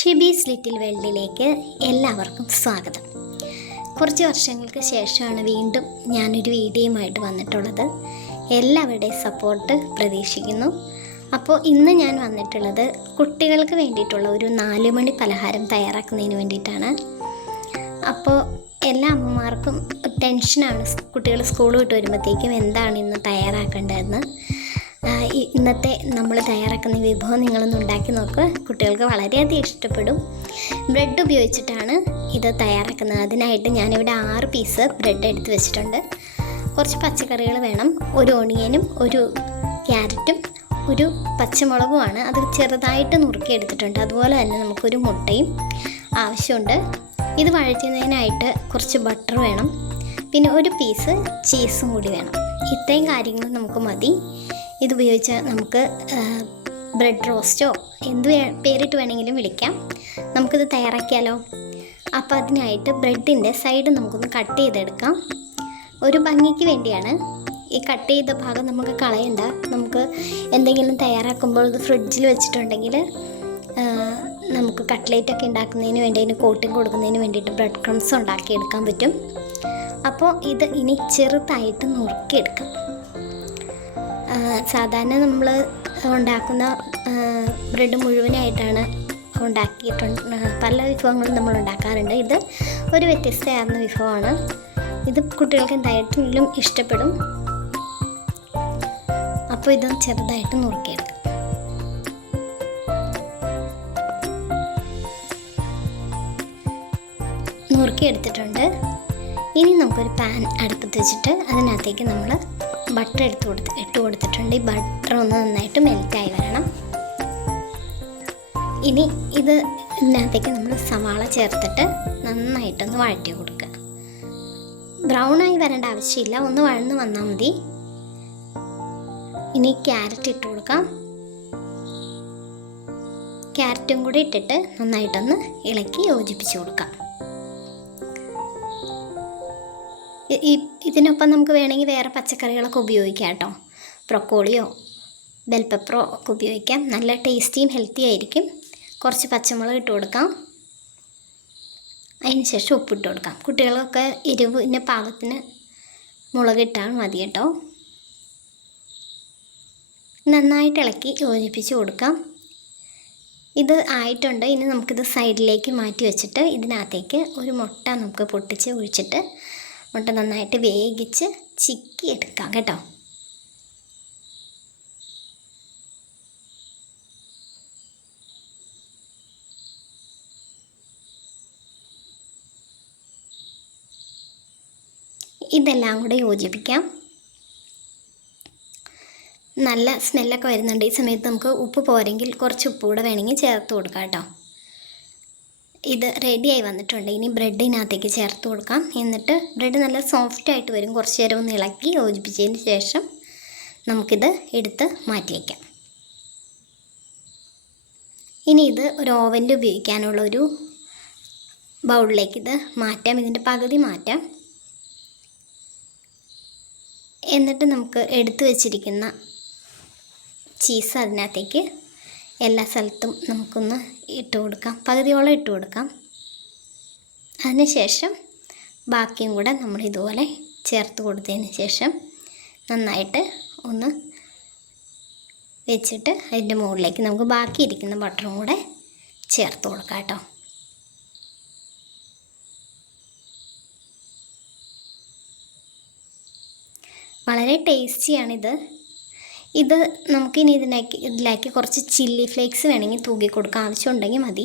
Shibi's little വേൾഡിലേക്ക് എല്ലാവർക്കും സ്വാഗതം. കുറച്ച് വർഷങ്ങൾക്ക് ശേഷമാണ് വീണ്ടും ഞാനൊരു വീഡിയോയുമായിട്ട് വന്നിട്ടുള്ളത്. എല്ലാവരുടെയും സപ്പോർട്ട് പ്രതീക്ഷിക്കുന്നു. അപ്പോൾ ഇന്ന് ഞാൻ വന്നിട്ടുള്ളത് കുട്ടികൾക്ക് വേണ്ടിയിട്ടുള്ള ഒരു 4 മണി പലഹാരം തയ്യാറാക്കുന്നതിന് വേണ്ടിയിട്ടാണ്. അപ്പോൾ എല്ലാ അമ്മമാർക്കും ടെൻഷനാണ്, കുട്ടികൾ സ്കൂൾ വിട്ട് വരുമ്പോഴത്തേക്കും എന്താണ് ഇന്ന് തയ്യാറാക്കേണ്ടതെന്ന്. ഇന്നത്തെ നമ്മൾ തയ്യാറാക്കുന്ന വിഭവം നിങ്ങളൊന്ന് ഉണ്ടാക്കി നോക്കുക. കുട്ടികൾക്ക് വളരെയധികം ഇഷ്ടപ്പെടും. ബ്രെഡ് ഉപയോഗിച്ചിട്ടാണ് ഇത് തയ്യാറാക്കുന്നത്. അതിനായിട്ട് ഞാനിവിടെ 6 പീസ് ബ്രെഡ് എടുത്ത് വെച്ചിട്ടുണ്ട്. കുറച്ച് പച്ചക്കറികൾ വേണം. ഒരു ഓണിയനും ഒരു ക്യാരറ്റും ഒരു പച്ചമുളകുമാണ്. അത് ചെറുതായിട്ട് നുറുക്കി എടുത്തിട്ടുണ്ട്. അതുപോലെ തന്നെ നമുക്കൊരു മുട്ടയും ആവശ്യമുണ്ട്. ഇത് വഴറ്റുന്നതിനായിട്ട് കുറച്ച് ബട്ടർ വേണം. പിന്നെ ഒരു പീസ് ചീസും കൂടി വേണം. ഇത്രയും കാര്യങ്ങൾ നമുക്ക് മതി. ഇതുപയോഗിച്ച് നമുക്ക് ബ്രെഡ് റോസ്റ്റോ എന്ത് പേരിട്ട് വേണമെങ്കിലും വിളിക്കാം. നമുക്കിത് തയ്യാറാക്കിയാലോ? അപ്പോൾ അതിനായിട്ട് ബ്രെഡിൻ്റെ സൈഡ് നമുക്കൊന്ന് കട്ട് ചെയ്തെടുക്കാം. ഒരു ഭംഗിക്ക് വേണ്ടിയാണ്. ഈ കട്ട് ചെയ്ത ഭാഗം നമുക്ക് കളയണ്ട. നമുക്ക് എന്തെങ്കിലും തയ്യാറാക്കുമ്പോൾ ഇത് ഫ്രിഡ്ജിൽ വെച്ചിട്ടുണ്ടെങ്കിൽ നമുക്ക് കട്ട്ലേറ്റൊക്കെ ഉണ്ടാക്കുന്നതിന് വേണ്ടി, അതിന് കോട്ടിങ് കൊടുക്കുന്നതിന് വേണ്ടിയിട്ട് ബ്രെഡ് ക്രംസ് ഉണ്ടാക്കിയെടുക്കാൻ പറ്റും. അപ്പോൾ ഇത് ഇനി ചെറുതായിട്ട് നുറുക്കിയെടുക്കാം. സാധാരണ നമ്മൾ ഉണ്ടാക്കുന്ന ബ്രെഡ് മുഴുവനായിട്ടാണ് ഉണ്ടാക്കിയിട്ടുണ്ട്. പല വിഭവങ്ങളും നമ്മൾ ഉണ്ടാക്കാറുണ്ട്. ഇത് ഒരു വ്യത്യസ്തമാർന്ന വിഭവമാണ്. ഇത് കുട്ടികൾക്ക് എന്തായിട്ടും ഇഷ്ടപ്പെടും. അപ്പോൾ ഇത് ചെറുതായിട്ട് നുറുക്കിയെടുക്കാം. നുറുക്കിയെടുത്തിട്ടുണ്ട്. ഇനി നമുക്കൊരു പാൻ അടുപ്പത്ത് വെച്ചിട്ട് അതിനകത്തേക്ക് നമ്മൾ ബട്ടർ ഇട്ട് കൊടുത്തിട്ടുണ്ട്. ഈ ബട്ടർ ഒന്ന് നന്നായിട്ട് മെൽറ്റായി വരണം. ഇനി ഇതിനകത്തേക്ക് നമ്മൾ സവാള ചേർത്തിട്ട് നന്നായിട്ടൊന്ന് വഴറ്റി കൊടുക്കുക. ബ്രൗണായി വരേണ്ട ആവശ്യമില്ല, ഒന്ന് വഴന്ന് വന്നാൽ മതി. ഇനി ക്യാരറ്റ് ഇട്ട് കൊടുക്കാം. ക്യാരറ്റും കൂടി ഇട്ടിട്ട് നന്നായിട്ടൊന്ന് ഇളക്കി യോജിപ്പിച്ച് കൊടുക്കാം. ഇതിനൊപ്പം നമുക്ക് വേണമെങ്കിൽ വേറെ പച്ചക്കറികളൊക്കെ ഉപയോഗിക്കാം കേട്ടോ. ബ്രൊക്കോളിയോ ബെൽ പെപ്പറോ ഒക്കെ ഉപയോഗിക്കാം. നല്ല ടേസ്റ്റിയും ഹെൽത്തി ആയിരിക്കും. കുറച്ച് പച്ചമുളക് ഇട്ട് കൊടുക്കാം. അതിന് ശേഷം ഉപ്പിട്ട് കൊടുക്കാം. കുട്ടികൾക്കൊക്കെ എരിവിൻ്റെ പാകത്തിന് മുളകിട്ടാൽ മതി കേട്ടോ. നന്നായിട്ട് ഇളക്കി യോജിപ്പിച്ച് കൊടുക്കാം. ഇത് ആയിട്ടുണ്ട്. ഇനി നമുക്കിത് സൈഡിലേക്ക് മാറ്റി വെച്ചിട്ട് ഇതിനകത്തേക്ക് ഒരു മുട്ട നമുക്ക് പൊട്ടിച്ച് ഒഴിച്ചിട്ട് മുട്ട നന്നായിട്ട് വേവിച്ച് ചിക്കി എടുക്കാം കേട്ടോ. ഇതെല്ലാം കൂടെ യോജിപ്പിക്കാം. നല്ല സ്മെല്ലൊക്കെ വരുന്നുണ്ട്. ഈ സമയത്ത് നമുക്ക് ഉപ്പ് പോരെങ്കിൽ കുറച്ച് ഉപ്പ് കൂടെ വേണമെങ്കിൽ ചേർത്ത് കൊടുക്കാം കേട്ടോ. ഇത് റെഡിയായി വന്നിട്ടുണ്ട്. ഇനി ബ്രെഡിനകത്തേക്ക് ചേർത്ത് കൊടുക്കാം. എന്നിട്ട് ബ്രെഡ് നല്ല സോഫ്റ്റായിട്ട് വരും. കുറച്ച് നേരം ഒന്ന് ഇളക്കി യോജിപ്പിച്ചതിന് ശേഷം നമുക്കിത് എടുത്ത് മാറ്റി വയ്ക്കാം. ഇനി ഇത് ഒരു ഓവനിൽ ഉപയോഗിക്കാനുള്ള ഒരു ബൗളിലേക്ക് ഇത് മാറ്റാം. ഇതിൻ്റെ പകുതി മാറ്റാം. എന്നിട്ട് നമുക്ക് എടുത്തു വച്ചിരിക്കുന്ന ചീസ് അതിനകത്തേക്ക് എല്ലാ സ്ഥലത്തും നമുക്കൊന്ന് ഇട്ട് കൊടുക്കാം. പകുതിയോളം ഇട്ട് കൊടുക്കാം. അതിനുശേഷം ബാക്കിയും കൂടെ നമ്മൾ ഇതുപോലെ ചേർത്ത് കൊടുത്തതിന് ശേഷം നന്നായിട്ട് ഒന്ന് വെച്ചിട്ട് അതിൻ്റെ മുകളിലേക്ക് നമുക്ക് ബാക്കിയിരിക്കുന്ന ബട്ടറും കൂടെ ചേർത്ത് കൊടുക്കാം കേട്ടോ. വളരെ ടേസ്റ്റിയാണിത്. ഇത് നമുക്കിനി ഇതിലേക്ക് കുറച്ച് ചില്ലി ഫ്ലേക്സ് വേണമെങ്കിൽ തൂക്കി കൊടുക്കാൻ ആവശ്യമുണ്ടെങ്കിൽ മതി.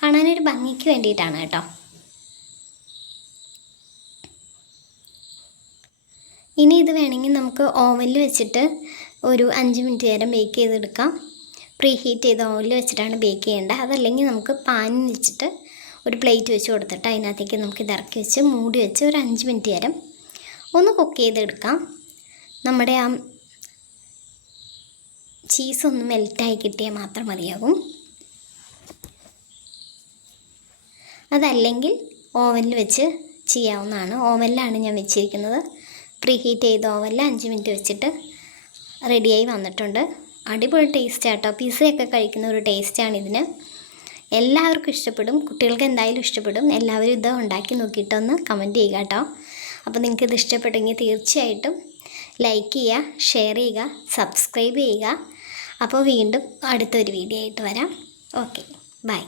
കാണാനൊരു ഭംഗിക്ക് വേണ്ടിയിട്ടാണ് കേട്ടോ. ഇനി ഇത് വേണമെങ്കിൽ നമുക്ക് ഓവനിൽ വെച്ചിട്ട് ഒരു 5 മിനിറ്റ് നേരം ബേക്ക് ചെയ്തെടുക്കാം. പ്രീ ഹീറ്റ് ചെയ്ത് ഓവനിൽ വെച്ചിട്ടാണ് ബേക്ക് ചെയ്യേണ്ടത്. അതല്ലെങ്കിൽ നമുക്ക് പാനിൽ വെച്ചിട്ട് ഒരു പ്ലേറ്റ് വെച്ച് കൊടുത്തിട്ട് അതിനകത്തേക്ക് നമുക്ക് ഇറക്കി വെച്ച് മൂടി വെച്ച് ഒരു 5 മിനിറ്റ് നേരം ഒന്ന് കുക്ക് ചെയ്തെടുക്കാം. നമ്മുടെ ആ ചീസൊന്ന് മെൽറ്റായി കിട്ടിയാൽ മാത്രം മതിയാകും. അതല്ലെങ്കിൽ ഓവനിൽ വെച്ച് ചെയ്യാവുന്നതാണ്. ഓവനിലാണ് ഞാൻ വെച്ചിരിക്കുന്നത്. പ്രീ ഹീറ്റ് ചെയ്ത ഓവനിൽ 5 മിനിറ്റ് വെച്ചിട്ട് റെഡിയായി വന്നിട്ടുണ്ട്. അടിപൊളി ടേസ്റ്റ് ആട്ടോ. പിസ്സയൊക്കെ കഴിക്കുന്ന ഒരു ടേസ്റ്റാണ് ഇതിന്. എല്ലാവർക്കും ഇഷ്ടപ്പെടും, കുട്ടികൾക്ക് എന്തായാലും ഇഷ്ടപ്പെടും. എല്ലാവരും ഇത് ഉണ്ടാക്കി നോക്കിയിട്ടൊന്ന് കമൻറ്റ് ചെയ്യുക കേട്ടോ. അപ്പോൾ നിങ്ങൾക്കിത് ഇഷ്ടപ്പെട്ടെങ്കിൽ തീർച്ചയായിട്ടും ലൈക്ക് ചെയ്യുക, ഷെയർ ചെയ്യുക, സബ്സ്ക്രൈബ് ചെയ്യുക. അപ്പോൾ വീണ്ടും അടുത്തൊരു വീഡിയോ ആയിട്ട് വരാം. Okay, by.